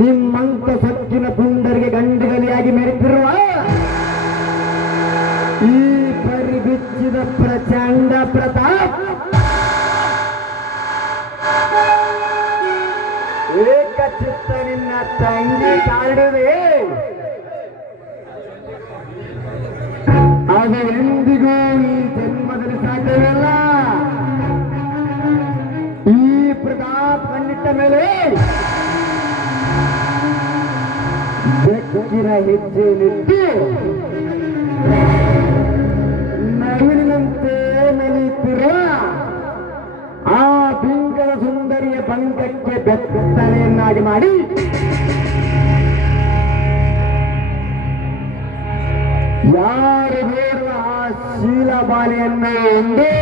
ನಿಮ್ಮಂತ ಸೊಕ್ಕಿನ ಪುಂಡರಿಗೆ ಗಂಡುಗಲಿಯಾಗಿ ಮೆರೆತಿರುವ ಈ ಪರಿಬಿಚ್ಚಿದ ಪ್ರಚಂಡ ಪ್ರತಾಪ್. ಏಕಚಿತ್ತ ನಿನ್ನ ತಂಗಿ ಕಾಡುವೆ ಅದು ಎಂದಿಗೂ ಈ ಜನ್ಮದಲ್ಲಿ ಸಾಧ್ಯವಿಲ್ಲ. ಈ ಪ್ರತಾಪ್ ಕಂಡಿಟ್ಟ ಮೇಲೆ ಬೆಕ್ಕಿನ ಹೆಜ್ಜೆ ನಿಟ್ಟು ನವಿಲಿನಂತೆ ನಲಿತಿರುವ ಆ ಬಿಂಕದ ಸುಂದರಿಯ ಬಂಧಕ್ಕೆ ಬೆತ್ತನೆಯನ್ನಾಗಿ ಮಾಡಿ ಯಾರು ಬೇಡುವ ಆ ಶೀಲಬಾಲೆಯನ್ನು ಒಂದೇ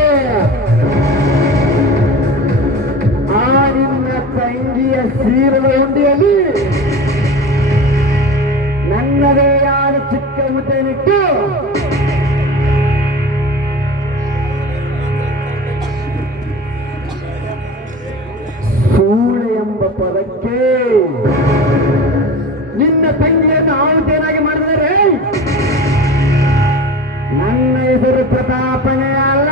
ಆ ನಿನ್ನ ತಂಗಿಯ ಶೀಲದ ಉಂಡಿಯಲ್ಲಿ ನನ್ನದೇ ಯಾರು ಚಿಕ್ಕ ಮುದ್ದೆನಿಟ್ಟು ಸೂಳೆ ಎಂಬ ಪದಕ್ಕೆ ನಿನ್ನ ತಂಗಿಯನ್ನು ಆಳುತ್ತೇನಾಗಿ ಮಾಡಿದರೆ? ನನ್ನ ಹೆಸರು ಪ್ರತಾಪನೇ ಅಲ್ಲ.